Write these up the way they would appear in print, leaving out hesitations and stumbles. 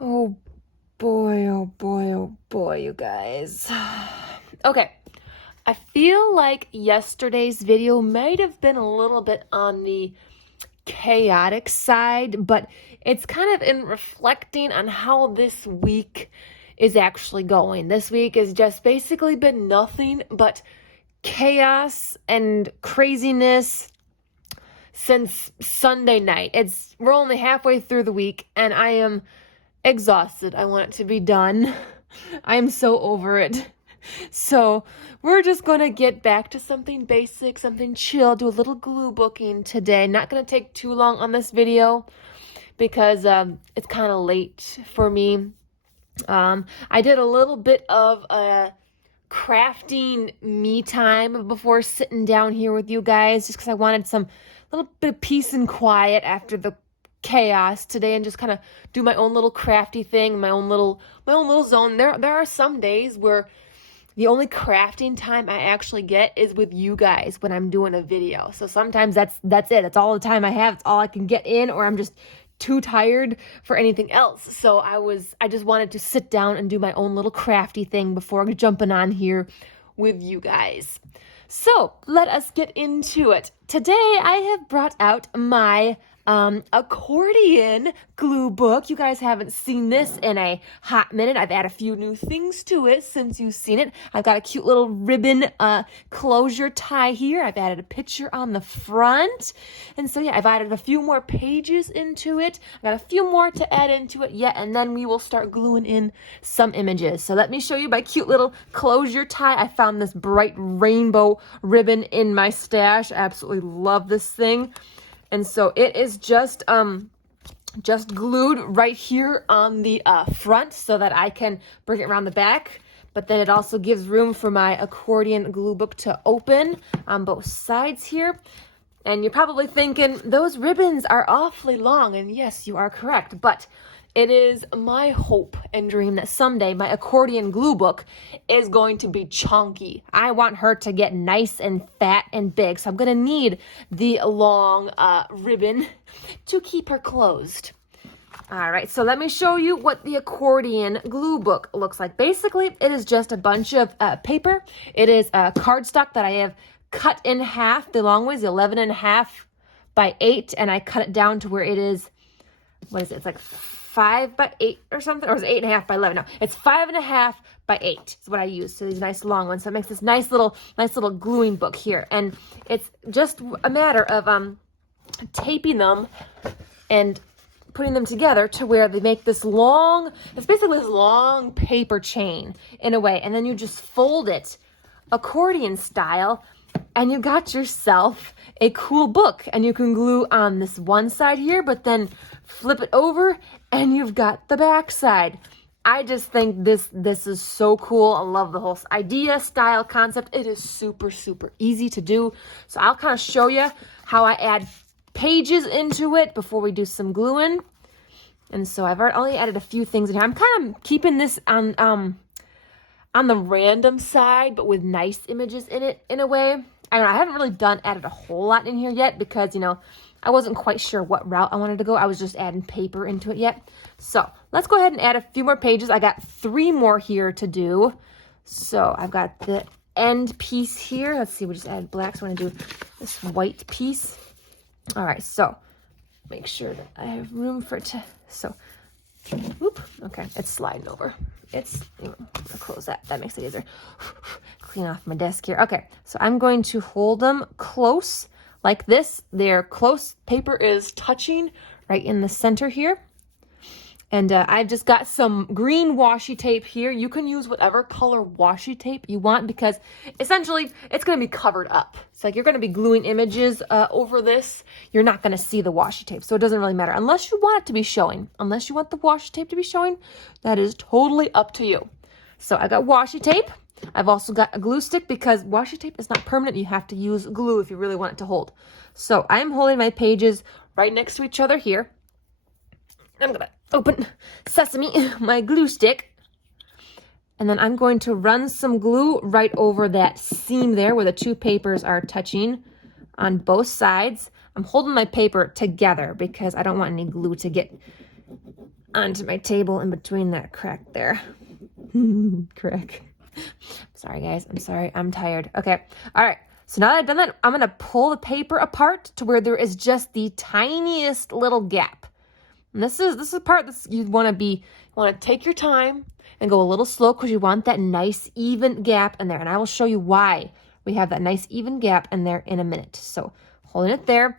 Oh boy, oh boy, oh boy, you guys. Okay, I feel like yesterday's video might have been a little bit on the chaotic side, but it's kind of in reflecting on how this week is actually going. This week has just basically been nothing but chaos and craziness since Sunday night. We're only halfway through the week and I am exhausted. I want it to be done. I am so over it. So we're just going to get back to something basic, something chill, do a little glue booking today. Not going to take too long on this video because it's kind of late for me. I did a little bit of crafting me time before sitting down here with you guys, just because I wanted some little bit of peace and quiet after the chaos today, and just kind of do my own little crafty thing, my own little zone. There are some days where the only crafting time I actually get is with you guys when I'm doing a video. So sometimes that's it. That's all the time I have. It's all I can get in, or I'm just too tired for anything else. So I just wanted to sit down and do my own little crafty thing before jumping on here with you guys. So let us get into it. Today I have brought out my accordion glue book. You guys haven't seen this in a hot minute. I've added a few new things to it since you've seen it. I've got a cute little ribbon closure tie here. I've added a picture on the front. And so yeah, I've added a few more pages into it. I've got a few more to add into it yet, and then we will start gluing in some images. So let me show you my cute little closure tie. I found this bright rainbow ribbon in my stash. I absolutely love this thing. And so it is just glued right here on the front so that I can bring it around the back. But then it also gives room for my accordion glue book to open on both sides here. And you're probably thinking, those ribbons are awfully long. And yes, you are correct. But it is my hope and dream that someday my accordion glue book is going to be chunky. I want her to get nice and fat and big. So I'm going to need the long ribbon to keep her closed. All right, so let me show you what the accordion glue book looks like. Basically, it is just a bunch of paper. It is cardstock that I have cut in half. The long way is 11.5 by 8, and I cut it down to where it is, what is it? It's like 5 by 8 or something, or is it 8.5 by 11? No, it's 5.5 by 8 is what I use. So these nice long ones. So it makes this nice little gluing book here, and it's just a matter of taping them and putting them together to where they make this long. It's basically this long paper chain in a way, and then you just fold it accordion style. And you got yourself a cool book, and you can glue on this one side here, but then flip it over and you've got the back side. I just think this is so cool. I love the whole idea, style, concept. It is super, super easy to do. So I'll kind of show you how I add pages into it before we do some gluing. And so I've only added a few things in here. I'm kind of keeping this on the random side, but with nice images in it in a way. I don't know, I haven't really added a whole lot in here yet because, you know, I wasn't quite sure what route I wanted to go. I was just adding paper into it yet. So let's go ahead and add a few more pages. I got 3 more here to do. So I've got the end piece here. Let's see, we just added black, so I'm going to do this white piece. All right, so make sure that I have room for it to, so, whoop, okay, it's sliding over. It's, I'll close that. That makes it easier. Clean off my desk here. Okay, so I'm going to hold them close like this. They're close. Paper is touching right in the center here. And I've just got some green washi tape here. You can use whatever color washi tape you want because essentially it's going to be covered up. It's like you're going to be gluing images over this. You're not going to see the washi tape. So it doesn't really matter unless you want it to be showing. Unless you want the washi tape to be showing, that is totally up to you. So I got washi tape. I've also got a glue stick because washi tape is not permanent. You have to use glue if you really want it to hold. So I'm holding my pages right next to each other here. I'm going to open sesame, my glue stick. And then I'm going to run some glue right over that seam there where the 2 papers are touching on both sides. I'm holding my paper together because I don't want any glue to get onto my table in between that crack there. Crack. Sorry, guys. I'm sorry. I'm tired. Okay. All right. So now that I've done that, I'm going to pull the paper apart to where there is just the tiniest little gap. And this is the part that you want to take your time and go a little slow because you want that nice even gap in there. And I will show you why we have that nice even gap in there in a minute. So holding it there,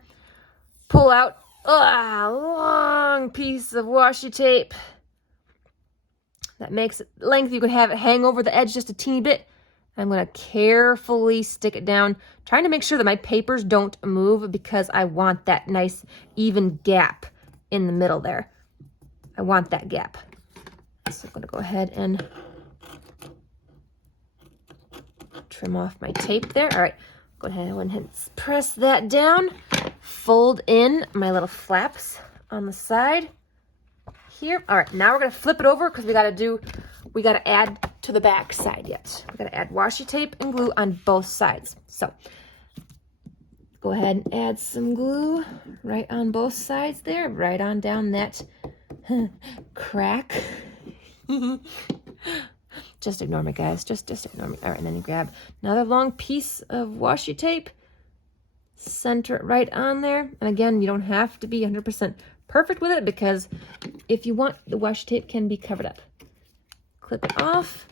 pull out a long piece of washi tape. That makes it length. You can have it hang over the edge just a teeny bit. I'm going to carefully stick it down, trying to make sure that my papers don't move because I want that nice even gap in the middle there. I want that gap. So I'm going to go ahead and trim off my tape there. All right, go ahead and press that down. Fold in my little flaps on the side here. All right, now we're going to flip it over because we got to add to the back side yet. We got to add washi tape and glue on both sides. So go ahead and add some glue right on both sides there, right on down that crack. Just ignore me, guys. Just ignore me. All right, and then you grab another long piece of washi tape, center it right on there. And again, you don't have to be 100% perfect with it because if you want, the washi tape can be covered up. Clip it off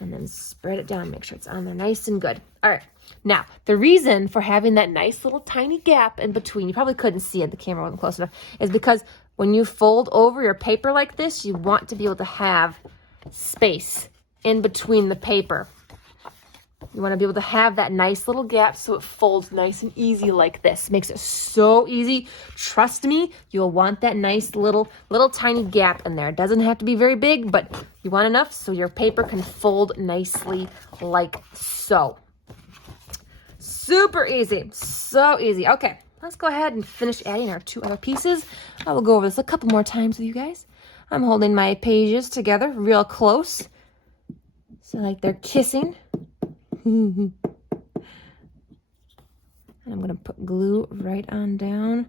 and then spread it down. Make sure it's on there nice and good. All right. Now, the reason for having that nice little tiny gap in between, you probably couldn't see it, the camera wasn't close enough, is because when you fold over your paper like this, you want to be able to have space in between the paper. You want to be able to have that nice little gap so it folds nice and easy like this. Makes it so easy. Trust me, you'll want that nice little tiny gap in there. It doesn't have to be very big, but you want enough so your paper can fold nicely like so. Super easy. So easy. Okay, let's go ahead and finish adding our two other pieces. I will go over this a couple more times with you guys. I'm holding my pages together real close, so like they're kissing. And I'm going to put glue right on down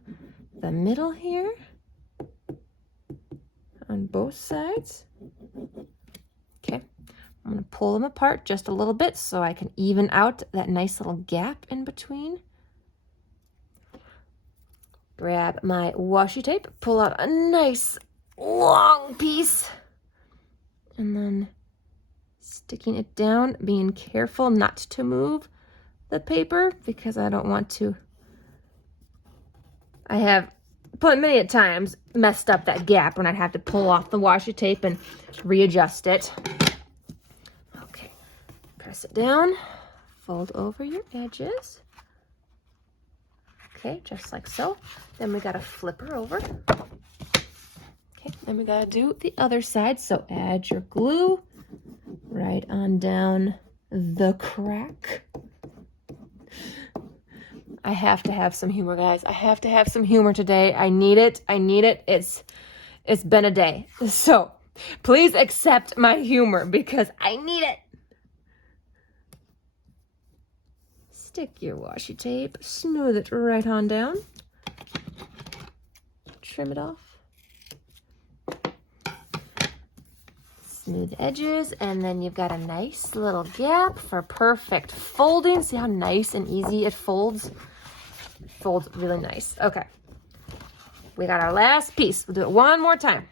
the middle here on both sides. Okay, I'm going to pull them apart just a little bit so I can even out that nice little gap in between. Grab my washi tape, pull out a nice long piece, and then sticking it down, being careful not to move the paper because I don't want to. I have many a times messed up that gap when I'd have to pull off the washi tape and readjust it. Okay, press it down, fold over your edges. Okay, just like so. Then we gotta flip her over. Okay, then we gotta do the other side. So add your glue right on down the crack. I have to have some humor, guys. I have to have some humor today. I need it. I need it. It's been a day. So please accept my humor because I need it. Stick your washi tape, smooth it right on down. Trim it off. Smooth edges, and then you've got a nice little gap for perfect folding. See how nice and easy it folds? Folds really nice. Okay, we got our last piece. We'll do it one more time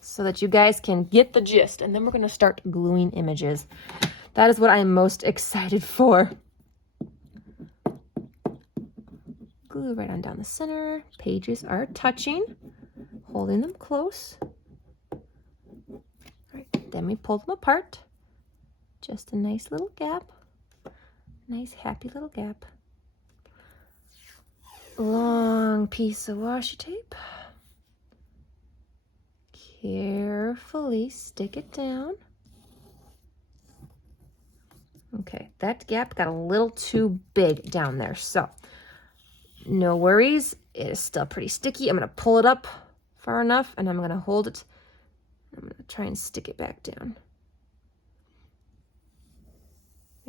so that you guys can get the gist, and then we're going to start gluing images. That is what I am most excited for. Glue right on down the center. Pages are touching, holding them close. Right, then we pull them apart. Just a nice little gap. Nice happy little gap. Long piece of washi tape. Carefully stick it down. Okay, that gap got a little too big down there, so no worries. It is still pretty sticky. I'm going to pull it up far enough, and I'm going to hold it. I'm going to try and stick it back down.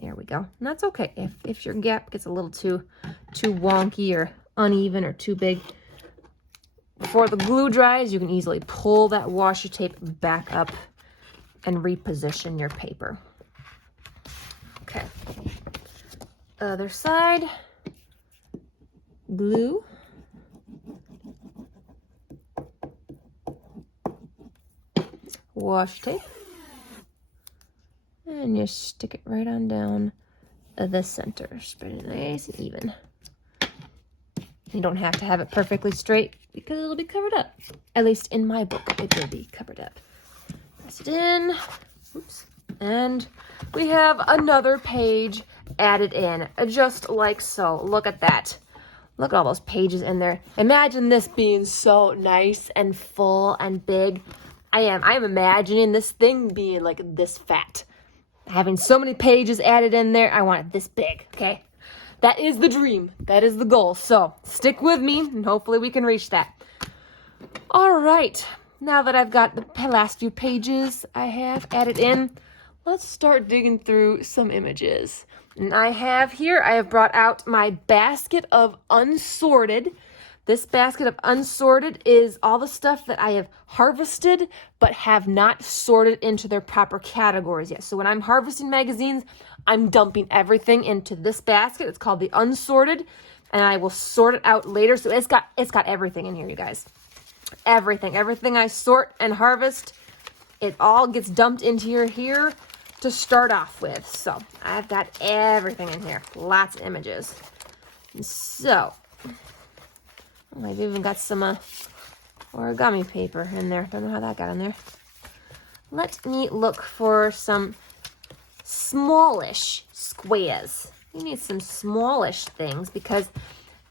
There we go. And that's okay. If your gap gets a little too wonky or uneven or too big, before the glue dries, you can easily pull that washi tape back up and reposition your paper. Okay. Other side. Glue. Washi tape. And you stick it right on down the center. Spread it nice and even. You don't have to have it perfectly straight because it'll be covered up. At least in my book, it will be covered up. Press it in. Oops. And we have another page added in, just like so. Look at that. Look at all those pages in there. Imagine this being so nice and full and big. I'm imagining this thing being like this fat. Having so many pages added in there, I want it this big, okay? That is the dream. That is the goal. So stick with me and hopefully we can reach that. All right. Now that I've got the last few pages I have added in, let's start digging through some images. And I have brought out my basket of unsorted. This basket of unsorted is all the stuff that I have harvested but have not sorted into their proper categories yet. So when I'm harvesting magazines, I'm dumping everything into this basket. It's called the unsorted, and I will sort it out later. So it's got everything in here, you guys. Everything I sort and harvest, it all gets dumped into here to start off with. So I've got everything in here. Lots of images. So I've even got some origami paper in there. Don't know how that got in there. Let me look for some smallish squares. You need some smallish things because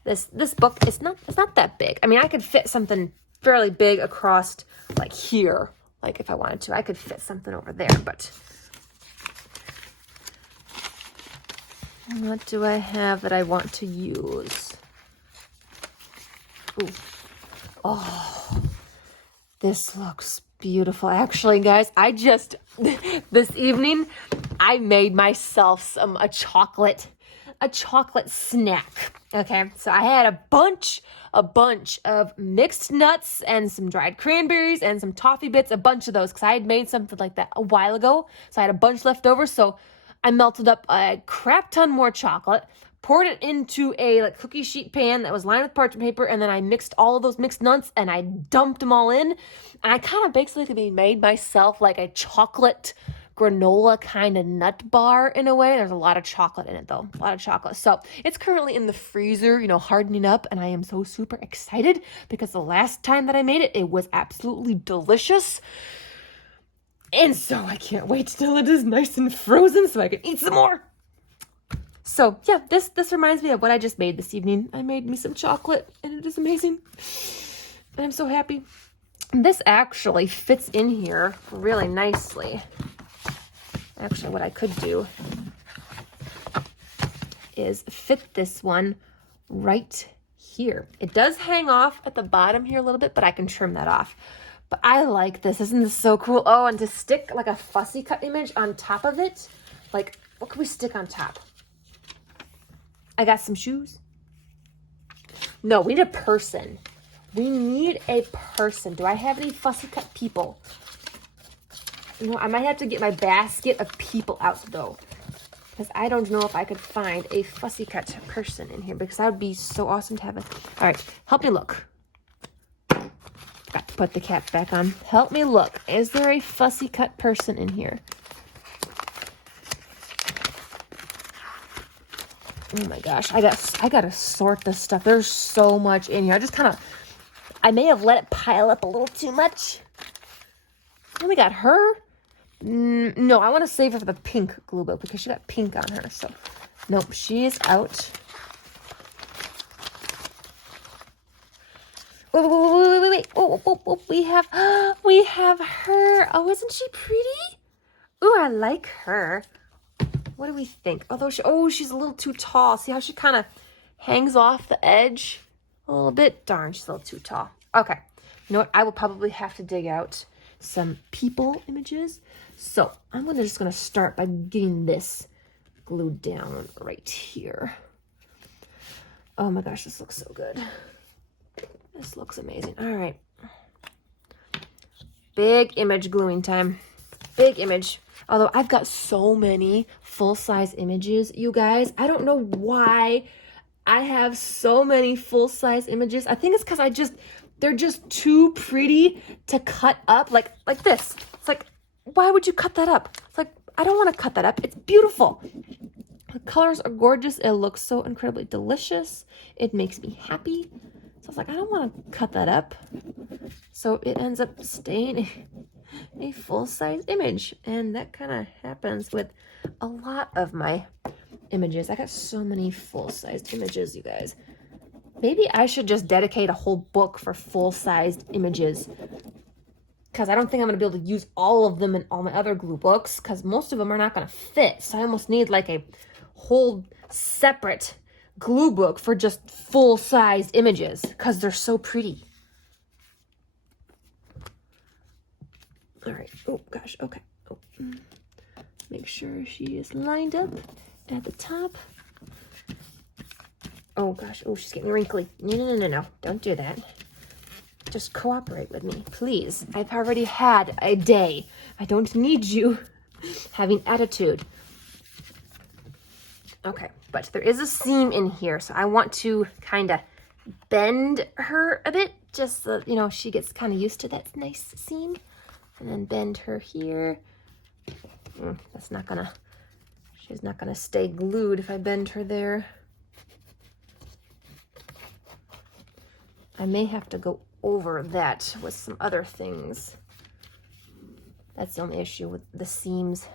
this book it's not that big. I mean, I could fit something fairly big across like here. Like if I wanted to, I could fit something over there, but what do I have that I want to use? Ooh. Oh, this looks beautiful. Actually, guys, this evening, I made myself a chocolate snack. Okay, so I had a bunch of mixed nuts and some dried cranberries and some toffee bits, a bunch of those, because I had made something like that a while ago. So I had a bunch left over, so I melted up a crap ton more chocolate, poured it into a cookie sheet pan that was lined with parchment paper, and then I mixed all of those mixed nuts and I dumped them all in. And I kind of basically made myself like a chocolate granola kind of nut bar in a way. There's a lot of chocolate in it though, a lot of chocolate. So it's currently in the freezer, hardening up, and I am so super excited because the last time that I made it, it was absolutely delicious. And so I can't wait till it is nice and frozen so I can eat some more. So yeah, this reminds me of what I just made this evening. I made me some chocolate and it is amazing. And I'm so happy. This actually fits in here really nicely. Actually, what I could do is fit this one right here. It does hang off at the bottom here a little bit, but I can trim that off. But I like this. Isn't this so cool? Oh, and to stick like a fussy cut image on top of it, like what can we stick on top? I got some shoes. No, we need a person. We need a person. Do I have any fussy cut people? No, I might have to get my basket of people out though, because I don't know if I could find a fussy cut person in here, because that would be so awesome to have it. All right, help me look. Got to put the cap back on. Help me look. Is there a fussy cut person in here? Oh my gosh, I gotta sort this stuff. There's so much in here. I may have let it pile up a little too much. Then we got her. No, I want to save her for the pink glue book because she got pink on her. So, nope, she is out. Wait. Oh, we have her. Oh, isn't she pretty? Ooh, I like her. What do we think? She's a little too tall. See how she kind of hangs off the edge a little bit? Darn, she's a little too tall. Okay. You know what? I will probably have to dig out some people images. So I'm just going to start by getting this glued down right here. Oh my gosh, this looks so good. This looks amazing. All right. Big image gluing time. Big image. Although I've got so many full-size images, you guys. I don't know why I have so many full-size images. I think it's because they're just too pretty to cut up like this. It's like, why would you cut that up? It's like, I don't want to cut that up. It's beautiful. The colors are gorgeous. It looks so incredibly delicious. It makes me happy. So I was like, I don't want to cut that up. So it ends up staying a full-size image. And that kind of happens with a lot of my images. I got so many full-sized images, you guys. Maybe I should just dedicate a whole book for full-sized images, because I don't think I'm going to be able to use all of them in all my other glue books, because most of them are not going to fit. So I almost need like a whole separate glue book for just full-sized images, because they're so pretty. All right. Oh, gosh. Okay. Oh. Make sure she is lined up at the top. Oh, gosh. Oh, she's getting wrinkly. No. Don't do that. Just cooperate with me, please. I've already had a day. I don't need you having attitude. Okay, but there is a seam in here, so I want to kind of bend her a bit, just so, you know, she gets kind of used to that nice seam. And then bend her here. She's not gonna stay glued if I bend her there. I may have to go over that with some other things. That's the only issue with the seams.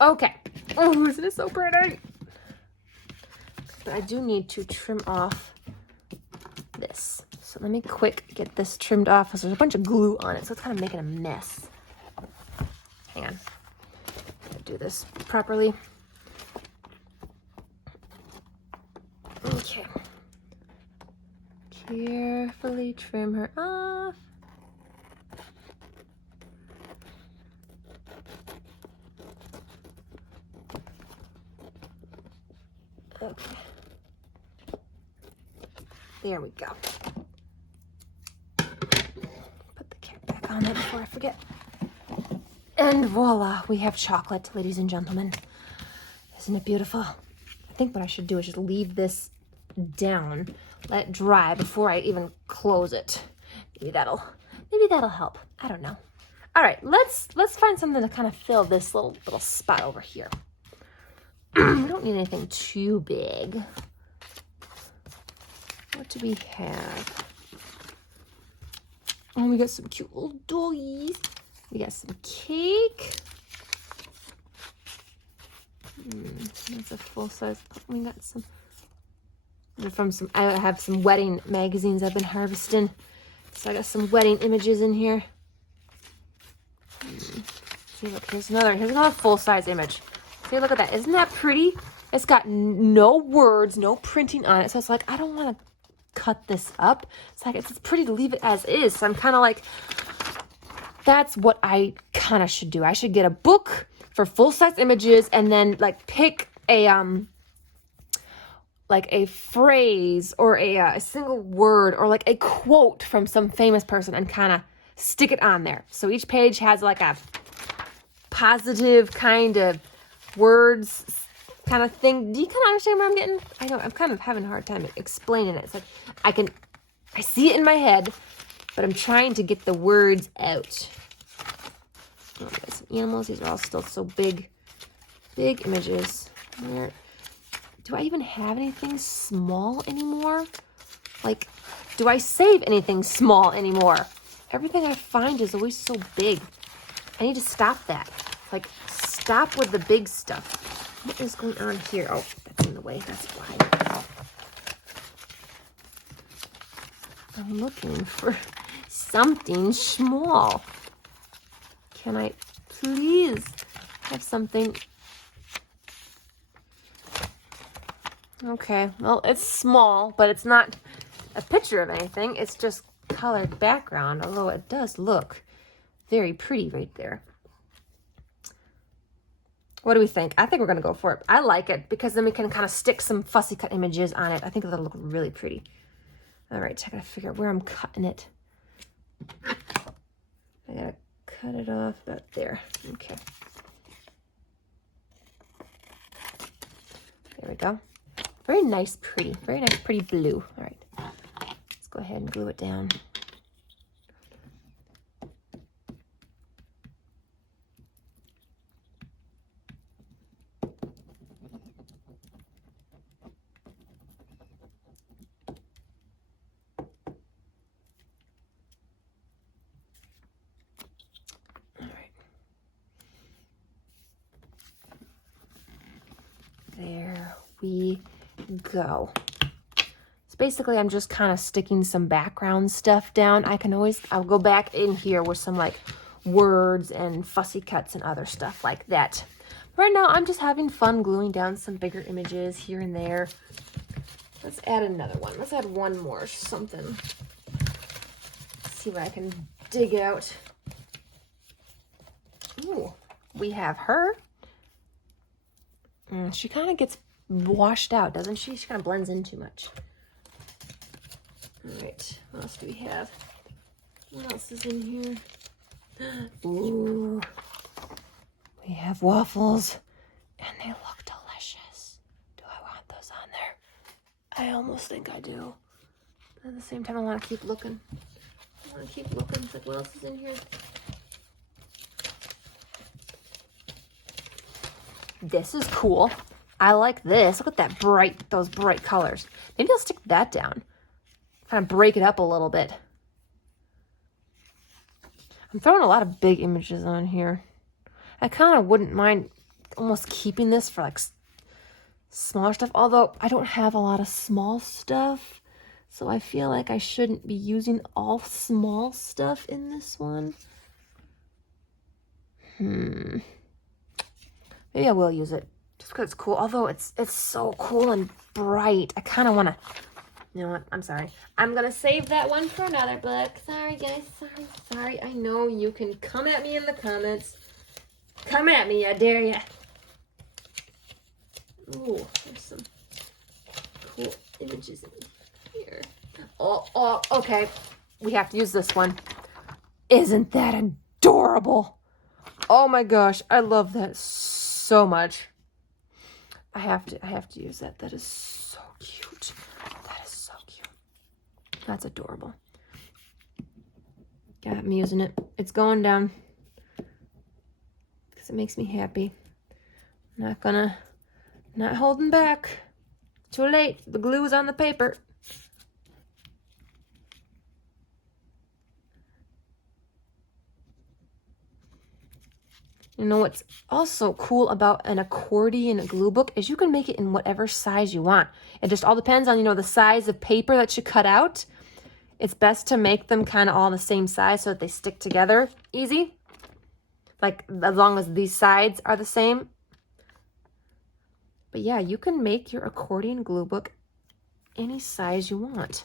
Okay. Oh, isn't it so pretty? But I do need to trim off this. So let me quick get this trimmed off, because there's a bunch of glue on it, so it's kind of making a mess. Hang on. Gotta do this properly. Okay. Carefully trim her off. Okay. There we go. Put the cap back on there before I forget. And voila, we have chocolate, ladies and gentlemen. Isn't it beautiful? I think what I should do is just leave this down, let it dry before I even close it. Maybe that'll help. I don't know. All right, let's find something to kind of fill this little spot over here. We don't need anything too big. What do we have? Oh, we got some cute little doggies. We got some cake. That's a full size. We got some. From some. I have some wedding magazines I've been harvesting, so I got some wedding images in here. See, look, here's another full size image. See, look at that. Isn't that pretty? It's got no words, no printing on it. So it's like, I don't want to cut this up. It's like, it's pretty to leave it as is. So I'm kind of like, that's what I kind of should do. I should get a book for full-size images and then like pick a phrase or a single word or like a quote from some famous person and kind of stick it on there. So each page has like a positive kind of words kind of thing. Do you kind of understand where I'm getting? I know I'm kind of having a hard time explaining it. It's like I see it in my head, but I'm trying to get the words out. Oh, we got some animals. These are all still so big images. Where do I even have anything small anymore? Like, do I save anything small anymore? Everything I find is always so big. I need to stop that. Like, stop with the big stuff. What is going on here? Oh, that's in the way. That's why. I'm looking for something small. Can I please have something? Okay, well, it's small, but it's not a picture of anything. It's just colored background, although it does look very pretty right there. What do we think? I think we're going to go for it. I like it because then we can kind of stick some fussy cut images on it. I think that'll look really pretty. All right, I gotta figure out where I'm cutting it. I gotta cut it off about there. Okay. There we go. Very nice, pretty blue. All right, let's go ahead and glue it down. There we go. So basically I'm just kind of sticking some background stuff down. I'll go back in here with some like words and fussy cuts and other stuff like that. Right now I'm just having fun gluing down some bigger images here and there. Let's add another one. Let's add one more something. Let's see what I can dig out. Ooh, we have her. She kind of gets washed out, doesn't she? She kind of blends in too much. All right, what else do we have? What else is in here? Ooh, we have waffles, and they look delicious. Do I want those on there? I almost think I do. But at the same time, I want to keep looking. It's like, what else is in here? This is cool. I like this. Look at that those bright colors. Maybe I'll stick that down. Kind of break it up a little bit. I'm throwing a lot of big images on here. I kind of wouldn't mind almost keeping this for like smaller stuff, although I don't have a lot of small stuff. So I feel like I shouldn't be using all small stuff in this one. Maybe I will use it just because it's cool. Although it's so cool and bright. I kind of want to, you know what? I'm sorry. I'm going to save that one for another book. Sorry, guys. Sorry. I know you can come at me in the comments. Come at me. I dare ya. Ooh, there's some cool images in here. Oh, okay. We have to use this one. Isn't that adorable? Oh my gosh. I love that so much. I have to use that. That is so cute. That's adorable. Got me using it. It's going down because it makes me happy. Not holding back. Too late. The glue is on the paper. You know what's also cool about an accordion glue book is you can make it in whatever size you want. It just all depends on, the size of paper that you cut out. It's best to make them kind of all the same size so that they stick together easy. Like, as long as these sides are the same. But yeah, you can make your accordion glue book any size you want,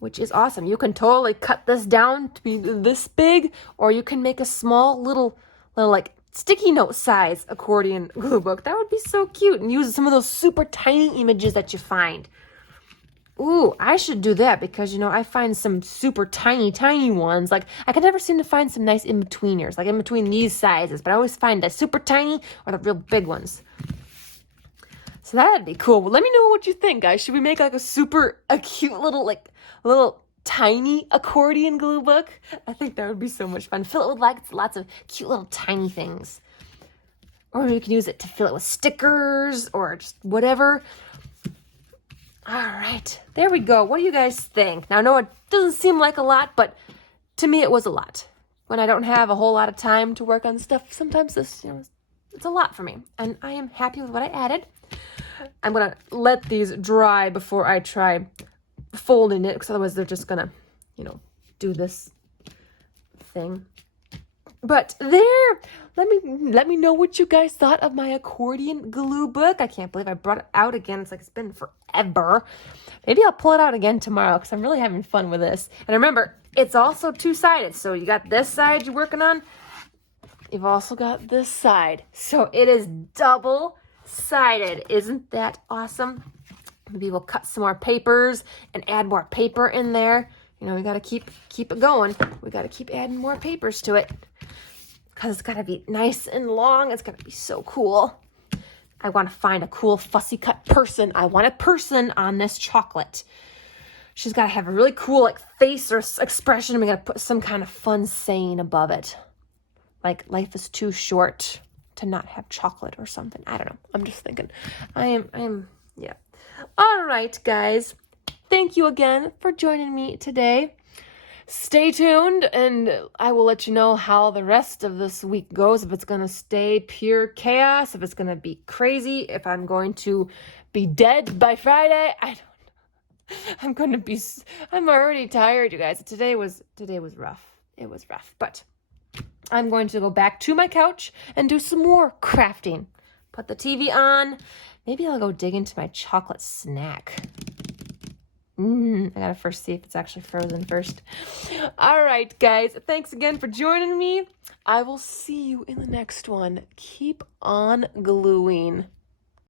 which is awesome. You can totally cut this down to be this big, or you can make a small little like sticky note size accordion glue book. That would be so cute, and use some of those super tiny images that you find. Ooh, I should do that because, I find some super tiny ones. Like, I can never seem to find some nice in-betweeners, like in between these sizes, but I always find the super tiny or the real big ones. So that'd be cool. Well, let me know what you think, guys. Should we make like a cute little tiny accordion glue book? I think that would be so much fun. Fill it with lots of cute little tiny things. Or you can use it to fill it with stickers or just whatever. All right, there we go. What do you guys think? Now, I know it doesn't seem like a lot, but to me it was a lot. When I don't have a whole lot of time to work on stuff, sometimes this, it's a lot for me. And I am happy with what I added. I'm going to let these dry before I try folding it, because otherwise they're just gonna, do this thing. But there, let me know what you guys thought of my accordion glue book. I can't believe I brought it out again. It's like it's been forever. Maybe I'll pull it out again tomorrow because I'm really having fun with this. And remember, it's also two-sided. So you got this side you're working on. You've also got this side. So it is double-sided. Isn't that awesome? Maybe we'll cut some more papers and add more paper in there. You know, we got to keep it going. We got to keep adding more papers to it because it's got to be nice and long. It's going to be so cool. I want to find a cool fussy cut person. I want a person on this chocolate. She's got to have a really cool like face or expression. We got to put some kind of fun saying above it. Like life is too short to not have chocolate or something. I don't know. I'm just thinking. Yeah. All right, guys. Thank you again for joining me today. Stay tuned, and I will let you know how the rest of this week goes. If it's going to stay pure chaos, if it's going to be crazy, if I'm going to be dead by Friday. I don't know. I'm already tired, you guys. Today was rough. It was rough, but I'm going to go back to my couch and do some more crafting. Put the TV on. Maybe I'll go dig into my chocolate snack. I gotta first see if it's actually frozen first. All right, guys. Thanks again for joining me. I will see you in the next one. Keep on gluing.